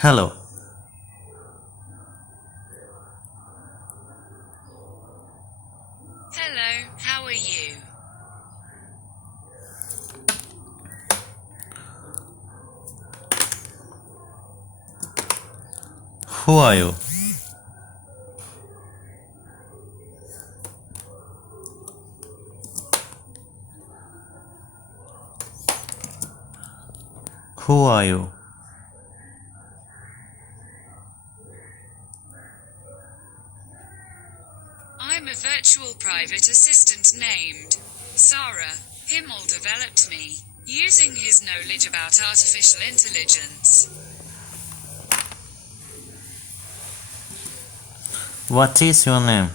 Hello. Hello, how are you? Who are you? Who are you? I'm a virtual private assistant named Sarah. Himal developed me using his knowledge about artificial intelligence. What is your name?